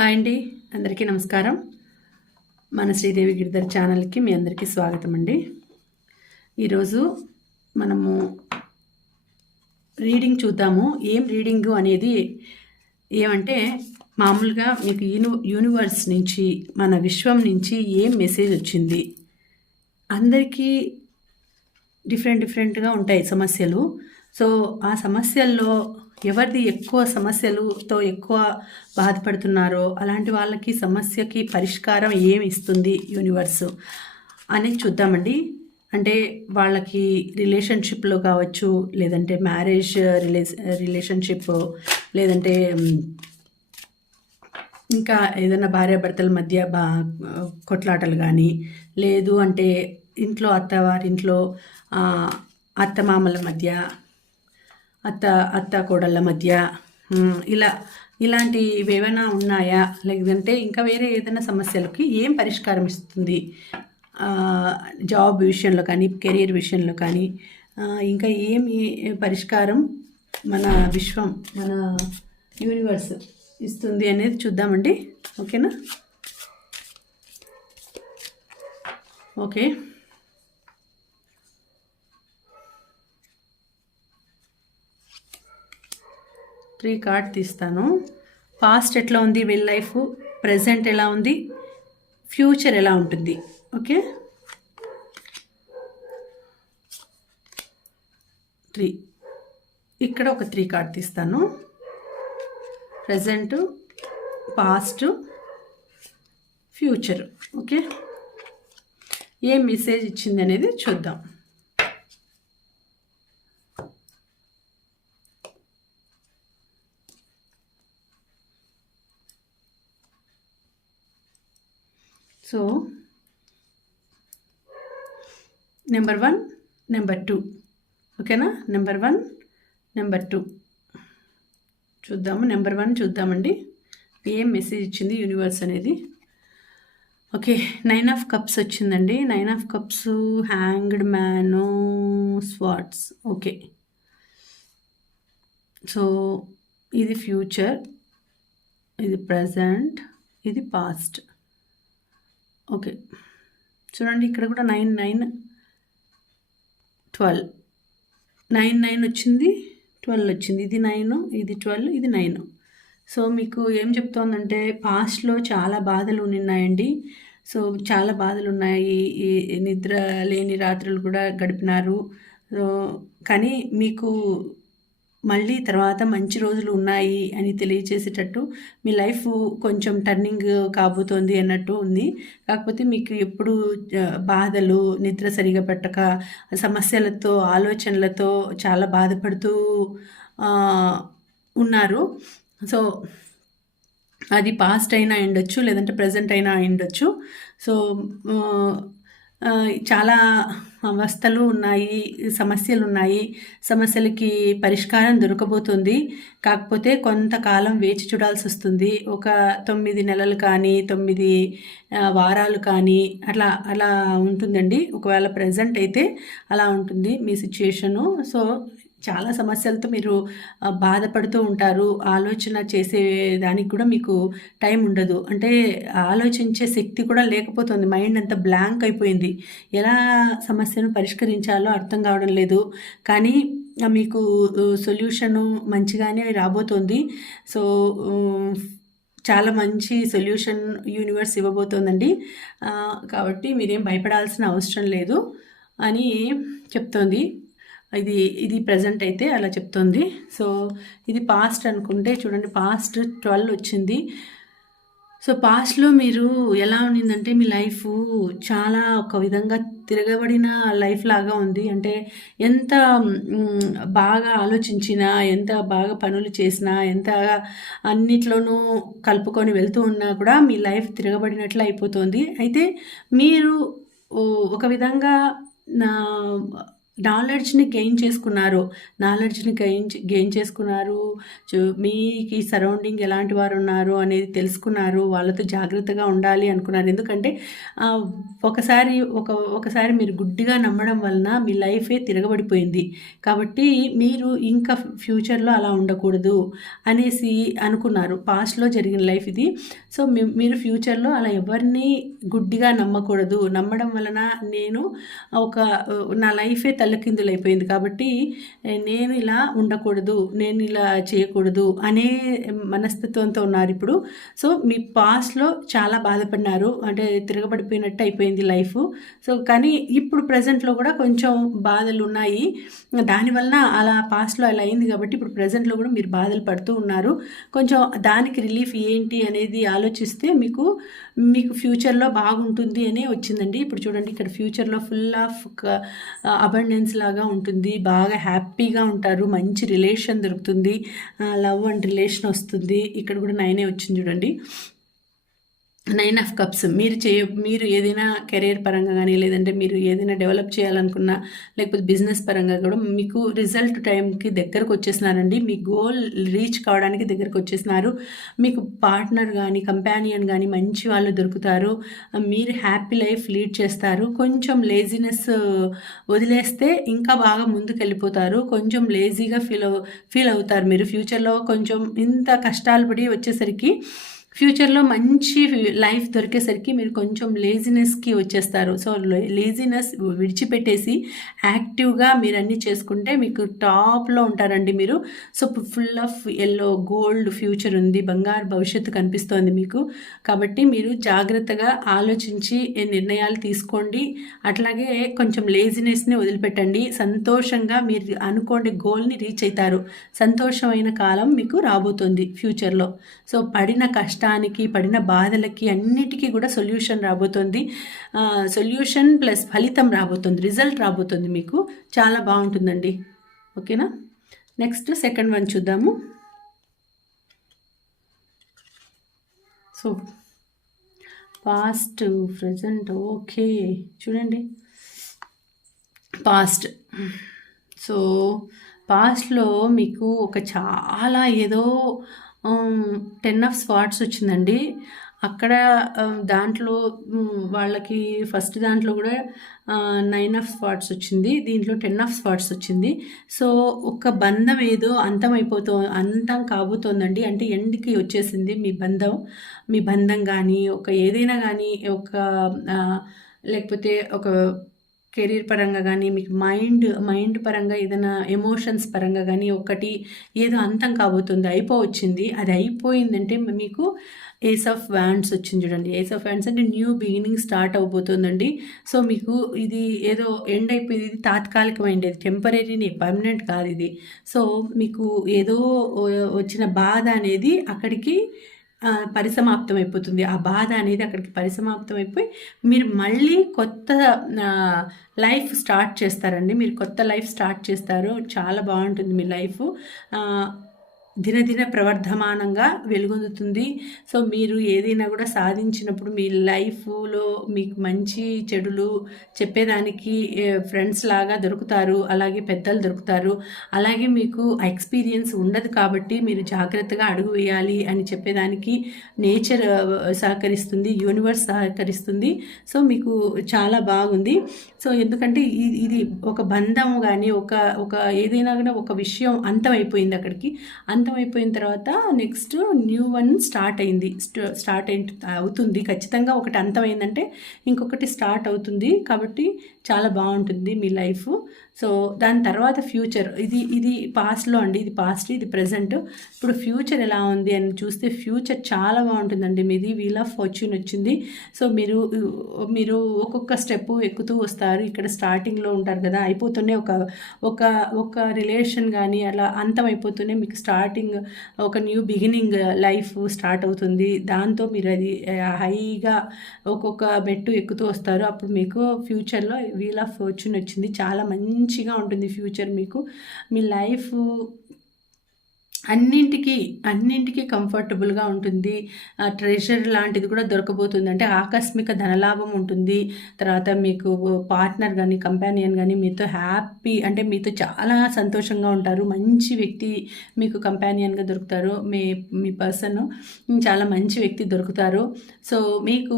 Hi అండి. అందరికీ నమస్కారం. మన శ్రీదేవి గిరిధర్ ఛానల్కి మీ అందరికీ స్వాగతం అండి. ఈరోజు మనము రీడింగ్ చూద్దాము. ఏం రీడింగ్ అనేది ఏమంటే మామూలుగా మీకు యూని యూనివర్స్ నుంచి మన విశ్వం నుంచి ఏం మెసేజ్ వచ్చింది? అందరికీ డిఫరెంట్ డిఫరెంట్గా ఉంటాయి సమస్యలు. సో ఆ సమస్యల్లో ఎవరిది ఎక్కువ సమస్యలతో ఎక్కువ బాధపడుతున్నారో అలాంటి వాళ్ళకి సమస్యకి పరిష్కారం ఏమి ఇస్తుంది యూనివర్స్ అనేది చూద్దామండి. అంటే వాళ్ళకి రిలేషన్షిప్లో కావచ్చు లేదంటే మ్యారేజ్ రిలే రిలేషన్షిప్ లేదంటే ఇంకా ఏదైనా భార్యాభర్తల మధ్య బా కొట్లాటలు కానీ లేదు అంటే ఇంట్లో అత్తవారింట్లో అత్తమామల మధ్య అత్త అత్త కోడళ్ళ మధ్య. ఇలా ఇలాంటివి ఏమైనా ఉన్నాయా? లేదంటే ఇంకా వేరే ఏదైనా సమస్యలకి ఏం పరిష్కారం ఇస్తుంది? జాబ్ విషయంలో కానీ కెరీర్ విషయంలో కానీ ఇంకా ఏమి పరిష్కారం మన విశ్వం మన యూనివర్స్ ఇస్తుంది అనేది చూద్దామండి. ఓకేనా? ఓకే. త్రీ కార్డ్ తీస్తాను. పాస్ట్ ఎట్లా ఉంది వీళ్ళ లైఫ్ ప్రజెంట్ ఎలా ఉంది ఫ్యూచర్ ఎలా ఉంటుంది. ఓకే? త్రీ. ఇక్కడ ఒక త్రీ కార్డ్ తీస్తాను. Present past future. ఓకే? ఏం మెసేజ్ ఇచ్చింది అనేది చూద్దాం. So number one number two ఓకేనా నెంబర్ వన్ నెంబర్ టూ చూద్దాము. నెంబర్ వన్ చూద్దామండి. ఏం మెసేజ్ ఇచ్చింది? యూనివర్స్ అనేది. ఓకే నైన్ ఆఫ్ కప్స్ వచ్చిందండి. Nine of cups hanged man swords okay so ఇది ఫ్యూచర్ ఇది ప్రజెంట్ ఇది పాస్ట్ ఓకే. చూడండి ఇక్కడ కూడా nine nine twelve. Nine nine వచ్చింది ట్వెల్వ్ వచ్చింది. ఇది నైన్ ఇది ట్వెల్వ్ ఇది నైన్. సో మీకు ఏం చెప్తోందంటే పాస్ట్లో చాలా బాధలు ఉన్నాయండి. సో చాలా బాధలు ఉన్నాయి. ఈ నిద్ర లేని రాత్రులు కూడా గడిపినారు. కానీ మీకు మళ్ళీ తర్వాత మంచి రోజులు ఉన్నాయి అని తెలియచేసేటట్టు మీ లైఫ్ కొంచెం టర్నింగ్ కాబోతోంది అన్నట్టు ఉంది. కాకపోతే మీకు ఎప్పుడు బాధలు నిద్ర సరిగా పెట్టక సమస్యలతో ఆలోచనలతో చాలా బాధపడుతూ ఉన్నారు. సో అది పాస్ట్ అయినా ఉండొచ్చు లేదంటే ప్రజెంట్ అయినా ఉండొచ్చు సో చాలా అవస్థలు ఉన్నాయి సమస్యలు ఉన్నాయి సమస్యలకి పరిష్కారం దొరకబోతుంది. కాకపోతే కొంతకాలం వేచి చూడాల్సి వస్తుంది ఒక తొమ్మిది నెలలు కానీ తొమ్మిది వారాలు కానీ అట్లా అలా ఉంటుందండి. ఒకవేళ ప్రజెంట్ అయితే అలా ఉంటుంది మీ సిచ్యుయేషను. సో చాలా సమస్యలతో మీరు బాధపడుతూ ఉంటారు. ఆలోచన చేసే దానికి కూడా మీకు టైం ఉండదు. అంటే ఆలోచించే శక్తి కూడా లేకపోతుంది. మైండ్ అంతా బ్లాంక్ అయిపోయింది. ఎలా సమస్యను పరిష్కరించాలో అర్థం కావడం లేదు. కానీ మీకు సొల్యూషను మంచిగానే రాబోతోంది. సో చాలా మంచి సొల్యూషన్ యూనివర్స్ ఇవ్వబోతోందండి. కాబట్టి మీరేం భయపడాల్సిన అవసరం లేదు అని చెప్తోంది. ఇది ఇది ప్రజెంట్ అయితే అలా చెప్తోంది. సో ఇది పాస్ట్ అనుకుంటే చూడండి పాస్ట్ ట్వెల్వ్ వచ్చింది. సో పాస్ట్లో మీరు ఎలా ఉన్నిందంటే మీ లైఫ్ చాలా ఒక విధంగా తిరగబడిన లైఫ్ లాగా ఉంది. అంటే ఎంత బాగా ఆలోచించినా ఎంత బాగా పనులు చేసినా ఎంత అన్నిట్లోనూ కలుపుకొని వెళ్తూ ఉన్నా కూడా మీ లైఫ్ తిరగబడినట్లు అయిపోతుంది. అయితే మీరు ఓ, ఒక విధంగా నా నాలెడ్జ్ని గెయిన్ చేసుకున్నారు. నాలెడ్జ్ని గెయిన్ గెయిన్ చేసుకున్నారు. మీకు సరౌండింగ్ ఎలాంటి వారు ఉన్నారు అనేది తెలుసుకున్నారు. వాళ్ళతో జాగ్రత్తగా ఉండాలి అనుకున్నారు. ఎందుకంటే ఒకసారి ఒక ఒకసారి మీరు గుడ్డిగా నమ్మడం వలన మీ లైఫే తిరగబడిపోయింది. కాబట్టి మీరు ఇంకా ఫ్యూచర్లో అలా ఉండకూడదు అనేసి అనుకున్నారు. పాస్ట్లో జరిగిన లైఫ్ ఇది. సో మీరు ఫ్యూచర్లో అలా ఎవరిని గుడ్డిగా నమ్మకూడదు. నమ్మడం వలన నేను ఒక నా లైఫే తల్లకిందులైపోయింది కాబట్టి నేను ఇలా ఉండకూడదు నేను ఇలా చేయకూడదు అనే మనస్తత్వంతో ఉన్నారు ఇప్పుడు. సో మీ పాస్ట్లో చాలా బాధపడినారు. అంటే తిరగబడిపోయినట్టు అయిపోయింది లైఫ్. సో కానీ ఇప్పుడు ప్రజెంట్లో కూడా కొంచెం బాధలు ఉన్నాయి. దానివల్ల అలా పాస్ట్లో అలా అయింది కాబట్టి ఇప్పుడు ప్రజెంట్లో కూడా మీరు బాధలు పడుతూ ఉన్నారు. కొంచెం దానికి రిలీఫ్ ఏంటి అనేది ఆలోచిస్తే మీకు మీకు ఫ్యూచర్లో బాగుంటుంది అనే వచ్చిందండి. ఇప్పుడు చూడండి ఇక్కడ ఫ్యూచర్లో ఫుల్ ఆఫ్ అబండెన్స్ లాగా ఉంటుంది. బాగా హ్యాపీగా ఉంటారు. మంచి రిలేషన్ దొరుకుతుంది. లవ్ అండ్ రిలేషన్ వస్తుంది. ఇక్కడ కూడా నైనే వచ్చింది చూడండి. నైన్ ఆఫ్ కప్స్ మీరు చే మీరు ఏదైనా కెరీర్ పరంగా కానీ లేదంటే మీరు ఏదైనా డెవలప్ చేయాలనుకున్నా లేకపోతే బిజినెస్ పరంగా కూడా మీకు రిజల్ట్ టైంకి దగ్గరకు వచ్చేసినారండి. మీ గోల్ రీచ్ కావడానికి దగ్గరకు వచ్చేసినారు. మీకు పార్ట్నర్ కానీ కంపానియన్ కానీ మంచి వాళ్ళు దొరుకుతారు. మీరు హ్యాపీ లైఫ్ లీడ్ చేస్తారు. కొంచెం లేజినెస్ uh, వదిలేస్తే ఇంకా బాగా ముందుకు వెళ్ళిపోతారు కొంచెం లేజీగా ఫీల్ ఫీల్ అవుతారు మీరు. ఫ్యూచర్లో కొంచెం ఇంత కష్టాలు పడి వచ్చేసరికి ఫ్యూచర్లో మంచి లైఫ్ దొరికేసరికి మీరు కొంచెం లేజినెస్కి వచ్చేస్తారు. సో లేజినెస్ విడిచిపెట్టేసి యాక్టివ్గా మీరు అన్నీ చేసుకుంటే మీకు టాప్లో ఉంటారండి మీరు. So full of yellow gold future ఉంది. బంగారు భవిష్యత్తు కనిపిస్తోంది మీకు. కాబట్టి మీరు జాగ్రత్తగా ఆలోచించి నిర్ణయాలు తీసుకోండి. అట్లాగే కొంచెం లేజినెస్ని వదిలిపెట్టండి. సంతోషంగా మీరు అనుకోండి గోల్ని రీచ్ అవుతారు. సంతోషమైన కాలం మీకు రాబోతుంది ఫ్యూచర్లో. సో పడిన కష్టం కష్టానికి పడిన బాధలకి అన్నిటికీ కూడా సొల్యూషన్ రాబోతుంది. సొల్యూషన్ ప్లస్ ఫలితం రాబోతుంది. రిజల్ట్ రాబోతుంది మీకు. చాలా బాగుంటుందండి. ఓకేనా? నెక్స్ట్ సెకండ్ వన్ చూద్దాము. So past present okay. చూడండి. పాస్ట్. సో పాస్ట్లో మీకు ఒక చాలా ఏదో టెన్ ఆఫ్ స్పాట్స్ వచ్చిందండి. అక్కడ దాంట్లో వాళ్ళకి ఫస్ట్ దాంట్లో కూడా నైన్ ఆఫ్ స్పాట్స్ వచ్చింది. దీంట్లో టెన్ ఆఫ్ స్పాట్స్ వచ్చింది. సో ఒక బంధం ఏదో అంతమైపోతూ అంతం కాబోతోందండి. అంటే ఎండ్కి వచ్చేసింది మీ బంధం. మీ బంధం కానీ ఒక ఏదైనా కానీ ఒక లేకపోతే ఒక కెరీర్ పరంగా కానీ మీకు మైండ్ మైండ్ పరంగా ఏదైనా ఎమోషన్స్ పరంగా కానీ ఒకటి ఏదో అంతం కాబోతుంది అయిపోవచ్చింది. అది అయిపోయిందంటే మీకు ఏస్ ఆఫ్ వ్యాండ్స్ వచ్చింది చూడండి. ఏస్ ఆఫ్ వ్యాండ్స్ అంటే న్యూ బిగినింగ్ స్టార్ట్ అవబోతుందండి. సో మీకు ఇది ఏదో ఎండ్ అయిపోయింది. ఇది తాత్కాలికమైనది టెంపరీని పర్మనెంట్ కాదు ఇది. సో మీకు ఏదో వచ్చిన బాధ అనేది అక్కడికి పరిసమాప్తం అయిపోతుంది ఆ బాధ అనేది అక్కడికి పరిసమాప్తం అయిపోయి మీరు మళ్ళీ కొత్త లైఫ్ స్టార్ట్ చేస్తారండి. మీరు కొత్త లైఫ్ స్టార్ట్ చేస్తారు. చాలా బాగుంటుంది మీ లైఫ్. దినదిన ప్రవర్ధమానంగా వెలుగొందుతుంది. సో మీరు ఏదైనా కూడా సాధించినప్పుడు మీ లైఫ్లో మీకు మంచి చెడులు చెప్పేదానికి ఫ్రెండ్స్ లాగా దొరుకుతారు అలాగే పెద్దలు దొరుకుతారు. అలాగే మీకు ఎక్స్పీరియన్స్ ఉండదు కాబట్టి మీరు జాగ్రత్తగా అడుగు వేయాలి అని చెప్పేదానికి నేచర్ సహకరిస్తుంది యూనివర్స్ సహకరిస్తుంది. సో మీకు చాలా బాగుంది. సో ఎందుకంటే ఇది ఒక బంధం కానీ ఒక ఒక ఏదైనా కూడా ఒక విషయం అంతమైపోయింది అక్కడికి. అంత అయిపోయిన తర్వాత నెక్స్ట్ న్యూ వన్ స్టార్ట్ అయింది. స్టార్ట్ అయి అవుతుంది. ఖచ్చితంగా ఒకటి అంతమైందంటే ఇంకొకటి స్టార్ట్ అవుతుంది. కాబట్టి చాలా బాగుంటుంది మీ లైఫ్. సో దాని తర్వాత ఫ్యూచర్ ఇది ఇది పాస్ట్లో అండి ఇది పాస్ట్ ఇది ప్రజెంట్. ఇప్పుడు ఫ్యూచర్ ఎలా ఉంది అని చూస్తే ఫ్యూచర్ చాలా బాగుంటుందండి. మీది వీల్ ఆఫ్ ఫార్చ్యూన్ వచ్చింది. సో మీరు మీరు ఒక్కొక్క స్టెప్ ఎక్కుతూ వస్తారు. ఇక్కడ స్టార్టింగ్లో ఉంటారు కదా అయిపోతూనే ఒక ఒక ఒక రిలేషన్ కానీ అలా అంతం అయిపోతూనే మీకు స్టార్టింగ్ ఒక న్యూ బిగినింగ్ లైఫ్ స్టార్ట్ అవుతుంది. దాంతో మీరు అది హైగా ఒక్కొక్క మెట్టు ఎక్కుతూ వస్తారు. అప్పుడు మీకు ఫ్యూచర్లో వీల్ ఆఫ్ ఫార్చ్యూన్ వచ్చింది. చాలా మంచి మంచిగా ఉంటుంది ఫ్యూచర్ మీకు. మీ లైఫ్ అన్నింటికి అన్నింటికి కంఫర్టబుల్గా ఉంటుంది. ట్రెజర్ లాంటిది కూడా దొరకబోతుంది. అంటే ఆకస్మిక ధనలాభం ఉంటుంది. తర్వాత మీకు పార్ట్నర్ కానీ కంపానియన్ కానీ మీతో హ్యాపీ అంటే మీతో చాలా సంతోషంగా ఉంటారు. మంచి వ్యక్తి మీకు కంపానియన్గా దొరుకుతారు. మీ మీ పర్సన్ చాలా మంచి వ్యక్తి దొరుకుతారు. సో మీకు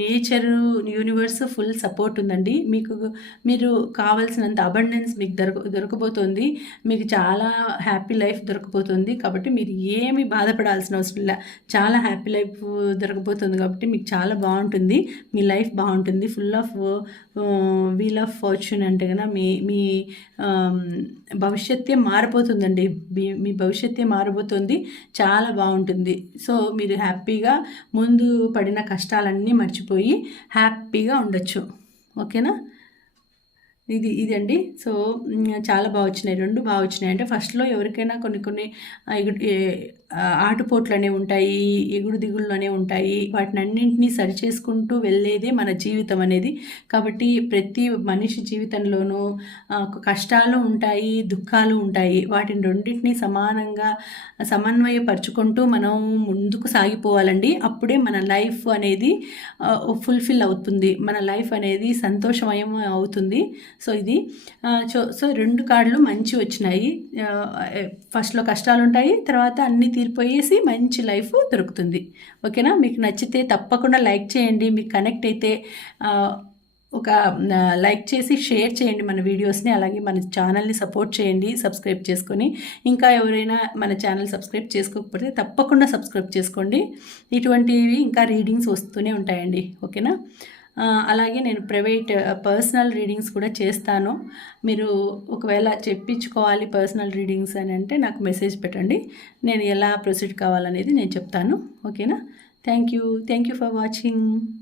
నేచర్ యూనివర్స్ ఫుల్ సపోర్ట్ ఉందండి. మీకు మీరు కావాల్సినంత అబండెన్స్ మీకు దొరక దొరకబోతుంది. మీకు చాలా హ్యాపీ లైఫ్ దొరకబోతుంది. దొరకబోతుంది కాబట్టి మీరు ఏమి బాధపడాల్సిన అవసరం లేదు చాలా హ్యాపీ లైఫ్ దొరకబోతుంది కాబట్టి మీకు చాలా బాగుంటుంది. మీ లైఫ్ బాగుంటుంది. Full of wheel of fortune అంటే కదా మీ మీ um, భవిష్యత్తే మారిపోతుందండి. మీ భవిష్యత్తే మారిపోతుంది. చాలా బాగుంటుంది. సో మీరు హ్యాపీగా ముందు పడిన కష్టాలన్నీ మర్చిపోయి హ్యాపీగా ఉండొచ్చు. ఓకేనా ఇది ఇదండి. సో చాలా బాగా వచ్చినాయి. రెండు బాగా వచ్చినాయి. అంటే ఫస్ట్లో ఎవరికైనా కొన్ని కొన్ని ఆటుపోట్లు అనేవి ఉంటాయి ఎగుడు దిగుళ్ళు అనేవి ఉంటాయి. వాటిని అన్నింటినీ సరిచేసుకుంటూ వెళ్ళేదే మన జీవితం అనేది. కాబట్టి ప్రతి మనిషి జీవితంలోనూ కష్టాలు ఉంటాయి దుఃఖాలు ఉంటాయి. వాటిని రెండింటినీ సమానంగా సమన్వయపరుచుకుంటూ మనం ముందుకు సాగిపోవాలండి. అప్పుడే మన లైఫ్ అనేది ఫుల్ఫిల్ అవుతుంది. మన లైఫ్ అనేది సంతోషమయం అవుతుంది. సో ఇది సో రెండు కార్డులు మంచి వచ్చినాయి. ఫస్ట్లో కష్టాలు ఉంటాయి తర్వాత అన్ని తీరిపోయేసి మంచి లైఫ్ దొరుకుతుంది. ఓకేనా? మీకు నచ్చితే తప్పకుండా లైక్ చేయండి. మీకు కనెక్ట్ అయితే ఒక లైక్ చేసి షేర్ చేయండి మన వీడియోస్ని. అలాగే మన ఛానల్ని సపోర్ట్ చేయండి సబ్స్క్రైబ్ చేసుకొని. ఇంకా ఎవరైనా మన ఛానల్ సబ్స్క్రైబ్ చేసుకోకపోతే తప్పకుండా సబ్స్క్రైబ్ చేసుకోండి. ఇటువంటివి ఇంకా రీడింగ్స్ వస్తూనే ఉంటాయండి. ఓకేనా? అలాగే నేను ప్రైవేట్ పర్సనల్ రీడింగ్స్ కూడా చేస్తాను. మీరు ఒకవేళ చెప్పించుకోవాలి పర్సనల్ రీడింగ్స్ అని అంటే నాకు మెసేజ్ పెట్టండి. నేను ఎలా ప్రొసీడ్ కావాలనేది నేను చెప్తాను. ఓకేనా? Thank you. Thank you for watching.